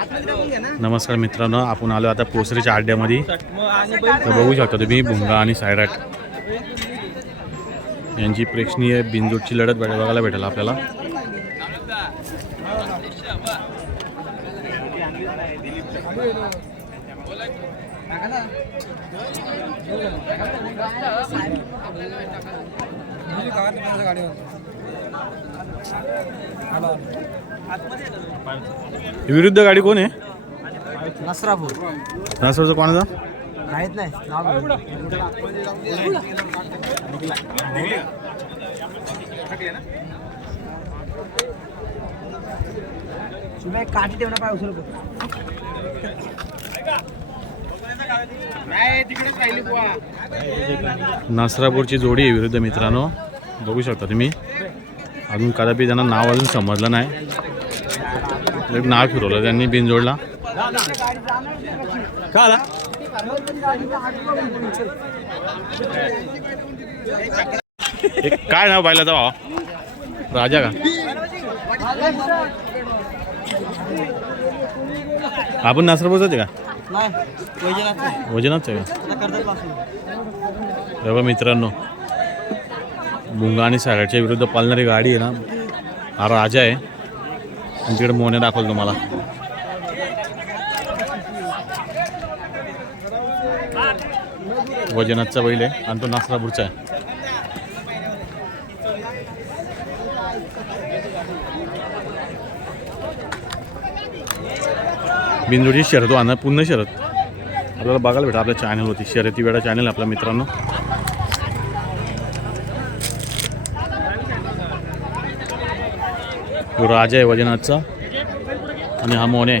नमस्कार मित्रांनो आपण आलो आता पोसरीच्या अड्ड्यामध्ये तर बघू शकता तुम्ही भुंगा आणि सायराट यांची प्रेक्षणीय बिनजोडची लढत बघायला भेटेल आपल्याला. विरुद्ध गाडी कोण आहे? नसरापूर. नासवडचा कोणाचा माहीत नाही नाव शिवाय काठी ठेवणं पाय उचल नासरापूरची जोडी आहे विरुद्ध मित्रांनो. बघू शकता तुम्ही. अजून कदापि त्यांना नाव अजून समजलं नाही. एक नाव फिरवलं त्यांनी बिनजोडला. काय नाव पाहिलं भावा? राजा का? आपण नासरापूरचाच आहे का? वजनाच आहे. का? मित्रांनो मुंगा आणि सायराच्या विरुद्ध पालणारी गाडी आहे ना हा राजा आहे. आणि तिकडे मोने दाखवलं तुम्हाला. वजनाचा बैल आहे आणि तो नासरापूरचा आहे. बिनजोडची शरद आणा पूर्ण शरद. आपल्याला बघायला भेटा आपल्या चॅनल होती शर्यती वेळा चॅनल आपल्या मित्रांनो. तो राजा आहे वजनाचा. आणि हा मोने.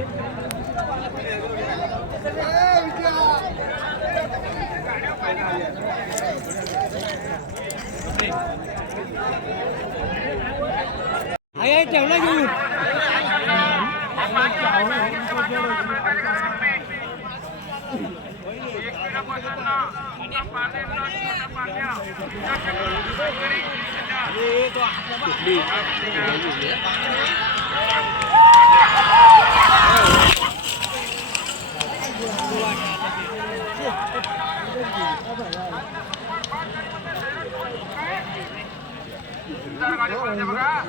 ดีครับอยู่เนี้ยได้ก่อนเดี๋ยวก่อนเดี๋ยวก่อน